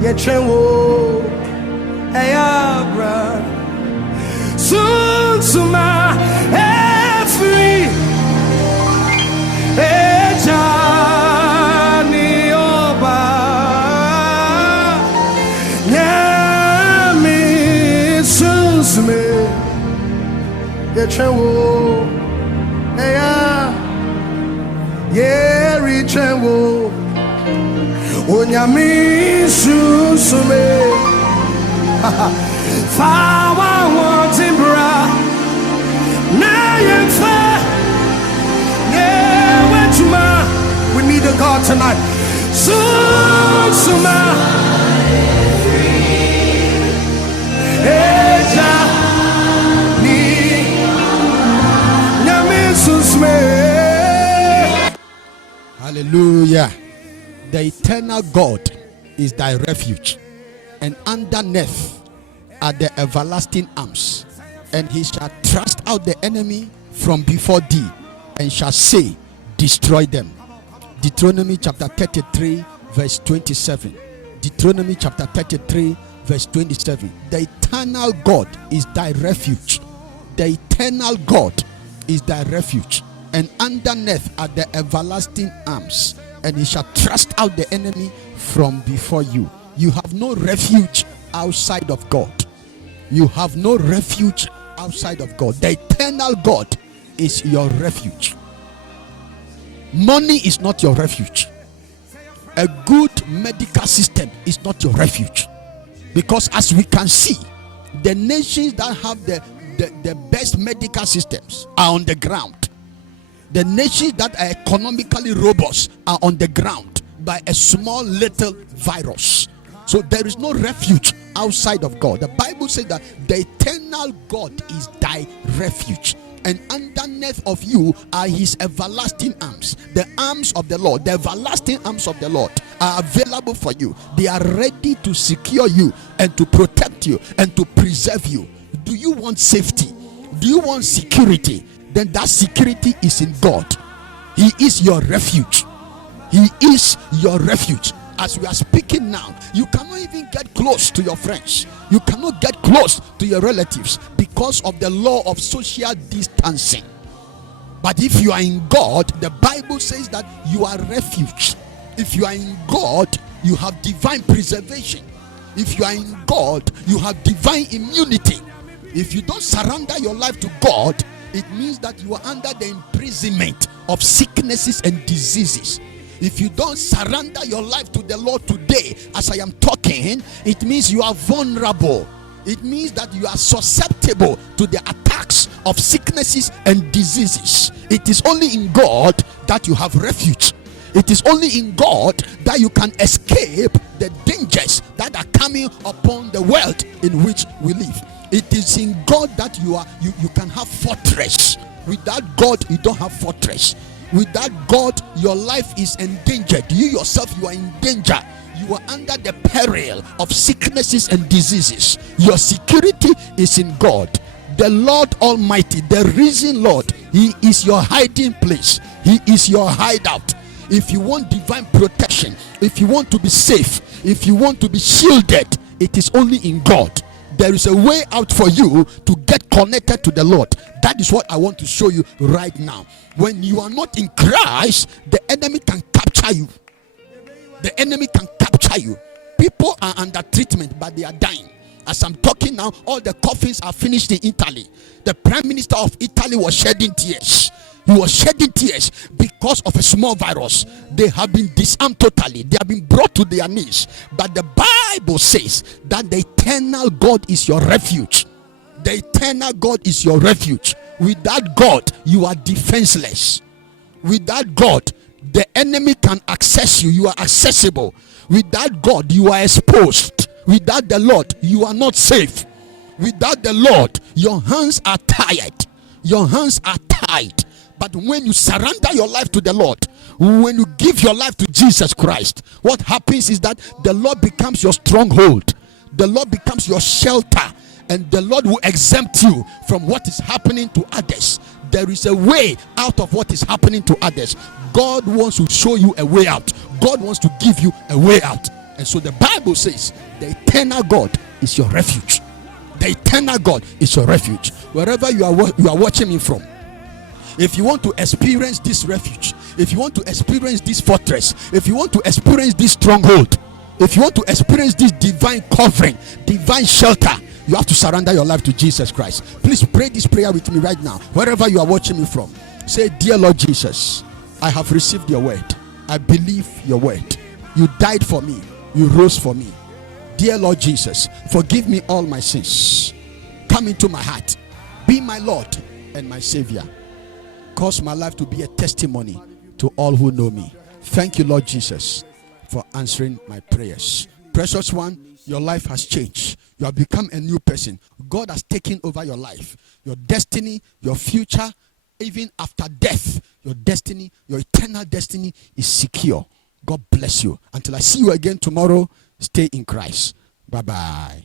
Yetrewo Ayabra Sunsuma Efri Ejani Oba Nyami Sunsume Yetrewo Aya Yeri Trewo Onyami Sunsume Fawa Watimbra Nayanfa Yewetuma. We need a God tonight. Sunsuma Eja Ni Nyami Sunsume. Hallelujah. The eternal God is thy refuge, and underneath are the everlasting arms, and he shall thrust out the enemy from before thee, and shall say, destroy them. Deuteronomy chapter 33 verse 27. Deuteronomy chapter 33 verse 27. The eternal God is thy refuge. The eternal God is thy refuge, and underneath are the everlasting arms, and he shall thrust out the enemy from before you. You have no refuge outside of God. You have no refuge outside of God. The eternal God is your refuge. Money is not your refuge. A good medical system is not your refuge. Because as we can see, the nations that have the best medical systems are on the ground. The nations that are economically robust are on the ground by a small little virus. So there is no refuge outside of God. The Bible says that the eternal God is thy refuge, and underneath of you are his everlasting arms. The arms of the Lord, the everlasting arms of the Lord are available for you. They are ready to secure you and to protect you and to preserve you. Do you want safety? Do you want security? Then that security is in God. He is your refuge. He is your refuge. As we are speaking now, you cannot even get close to your friends. You cannot get close to your relatives because of the law of social distancing. But if you are in God, the Bible says that you are refuge. If you are in God, you have divine preservation. If you are in God, you have divine immunity. If you don't surrender your life to God, it means that you are under the imprisonment of sicknesses and diseases. If you don't surrender your life to the Lord today, as I am talking, it means you are vulnerable. It means that you are susceptible to the attacks of sicknesses and diseases. It is only in God that you have refuge. It is only in God that you can escape the dangers that are coming upon the world in which we live. It is in God that you can have fortress. Without God, you don't have fortress. Without God, your life is endangered. You yourself, you are in danger. You are under the peril of sicknesses and diseases. Your security is in God. The Lord Almighty, the risen Lord, he is your hiding place. He is your hideout. If you want divine protection, if you want to be safe, if you want to be shielded, it is only in God. There is a way out for you to get connected to the Lord. That is what I want to show you right now. When you are not in Christ, the enemy can capture you. The enemy can capture you. People are under treatment, but they are dying. As I'm talking now, all the coffins are finished in Italy. The Prime Minister of Italy was shedding tears. He was shedding tears because of a small virus. They have been disarmed totally. They have been brought to their knees. But the Bible says that the eternal God is your refuge. The eternal God is your refuge. Without God, you are defenseless. Without God, the enemy can access you. You are accessible. Without God, you are exposed. Without the Lord, you are not safe. Without the Lord, your hands are tied. Your hands are tied. But when you surrender your life to the Lord, when you give your life to Jesus Christ, what happens is that the Lord becomes your stronghold. The Lord becomes your shelter, and the Lord will exempt you from what is happening to others. There is a way out of what is happening to others. God wants to show you a way out. God wants to give you a way out. And so the Bible says the eternal God is your refuge. The eternal God is your refuge. Wherever you are watching me from, if you want to experience this refuge, if you want to experience this fortress, if you want to experience this stronghold, if you want to experience this divine covering, divine shelter, you have to surrender your life to Jesus Christ. Please pray this prayer with me right now. Wherever you are watching me from, say, dear Lord Jesus, I have received your word. I believe your word. You died for me. You rose for me. Dear Lord Jesus, forgive me all my sins. Come into my heart. Be my Lord and my Savior. Cause my life to be a testimony to all who know me. Thank you, Lord Jesus, for answering my prayers. Precious one, your life has changed. You have become a new person. God has taken over your life. Your destiny, your future, even after death, your destiny, your eternal destiny is secure. God bless you. Until I see you again tomorrow, stay in Christ. Bye-bye.